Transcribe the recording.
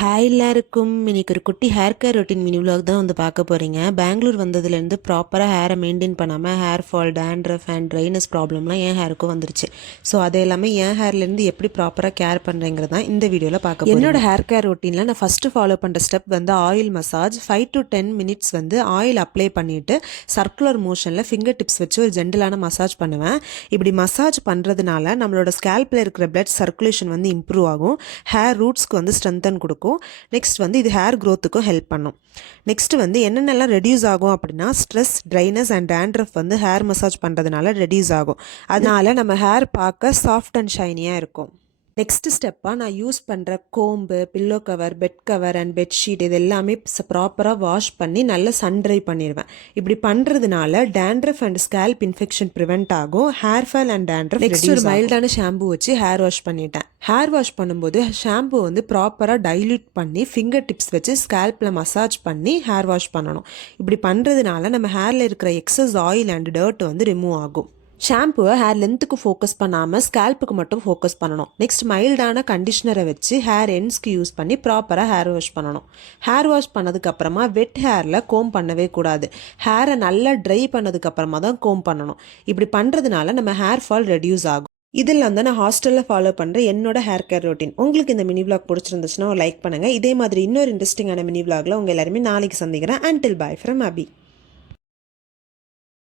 Hi எல்லாருக்கும் இன்னைக்கு ஒரு குட்டி hair care routine mini vlog தான் வந்து பார்க்க போகிறீங்க. பெங்களூர் வந்ததுலேருந்து ப்ராப்பராக ஹேரை மெயின்டைன் பண்ணாமல் hair fall, dandruff and dryness ப்ராப்ளம்லாம் என் ஹேருக்கும் வந்துருச்சு. ஸோ அது எல்லாமே என் ஹேர்லேருந்து எப்படி ப்ராப்பராக கேர் பண்ணுறேங்கிறது தான் இந்த வீடியோவில் பார்க்க போகிறோம். என்னோட ஹேர் கேர் ரொட்டீனில் நான் ஃபஸ்ட்டு ஃபாலோ பண்ணுற ஸ்டெப் வந்து ஆயில் மசாஜ். 5 to 10 minutes வந்து ஆயில் அப்ளை பண்ணிவிட்டு சர்க்குலர் மோஷனில் ஃபிங்கர் டிப்ஸ் வச்சு ஒரு ஜென்டலான மசாஜ் பண்ணுவேன். இப்படி மசாஜ் பண்ணுறதுனால நம்மளோட ஸ்கேல்பில் இருக்கிற பிளட் சர்க்குலேஷன் வந்து இம்ப்ரூவ் ஆகும், ஹேர் ரூட்ஸ்க்கு வந்து ஸ்ட்ரென்தன் கொடுக்கும். நெக்ஸ்ட் வந்து இது ஹேர் க்ரோத்துக்கும் ஹெல்ப் பண்ணும். நெக்ஸ்ட் வந்து என்னென்னலாம் ரெடியூஸ் ஆகும் அப்படின்னா ஸ்ட்ரெஸ், ட்ரைனஸ் அண்ட் டேண்ட்ரஃப் வந்து ஹேர் மசாஜ் பண்ணுறதுனால ரெடியூஸ் ஆகும். அதனால நம்ம ஹேர் பார்க்க சாஃப்ட் அண்ட் ஷைனியாக இருக்கும். நெக்ஸ்ட் ஸ்டெப்பாக நான் யூஸ் பண்ணுற comb, pillow cover, bed cover and bedsheet இது எல்லாமே ப்ராப்பராக வாஷ் பண்ணி நல்லா சன் ட்ரை பண்ணிடுவேன். இப்படி பண்ணுறதுனால dandruff and scalp infection prevent ஆகும், hair fall and dandruff. Next ஒரு மைல்டான ஷாம்பு வச்சு ஹேர் வாஷ் பண்ணிட்டேன். ஹேர் வாஷ் பண்ணும்போது ஷாம்பு வந்து ப்ராப்பராக டைல்யூட் பண்ணி ஃபிங்கர் டிப்ஸ் வச்சு ஸ்கேல்பில் மசாஜ் பண்ணி ஹேர் வாஷ் பண்ணணும். இப்படி பண்ணுறதுனால நம்ம ஹேரில் இருக்கிற எக்ஸஸ் ஆயில் அண்ட் டர்ட் வந்து ரிமூவ் ஆகும். ஷாம்புவை ஹேர் லென்த்துக்கு ஃபோக்கஸ் பண்ணாமல் ஸ்கேல்ப்புக்கு மட்டும் ஃபோக்கஸ் பண்ணணும். நெக்ஸ்ட் மைல்டான கண்டிஷனரை வச்சு ஹேர் எண்ட்ஸ்க்கு யூஸ் பண்ணி ப்ராப்பராக ஹேர் வாஷ் பண்ணணும். ஹேர் வாஷ் பண்ணதுக்கப்புறமா வெட் ஹேரில் கோம் பண்ணவே கூடாது. ஹேரை நல்லா ட்ரை பண்ணதுக்கப்புறமா தான் கோம் பண்ணணும். இப்படி பண்ணுறதுனால நம்ம ஹேர் ஃபால் ரெடியூஸ் ஆகும். இதெல்லாம் தான் நான் ஹாஸ்டலில் ஃபாலோ பண்ணுற என்னோட ஹேர் கேர் ரொட்டீன். உங்களுக்கு இந்த மினி vlog பிடிச்சிருந்துச்சுன்னா லைக் பண்ணுங்கள். இதே மாதிரி இன்னொரு இன்ட்ரெஸ்டிங்கான மினி vlogல உங்கள் எல்லாருமே நாளைக்கு சந்திக்கிறேன். Until bye from Abhi.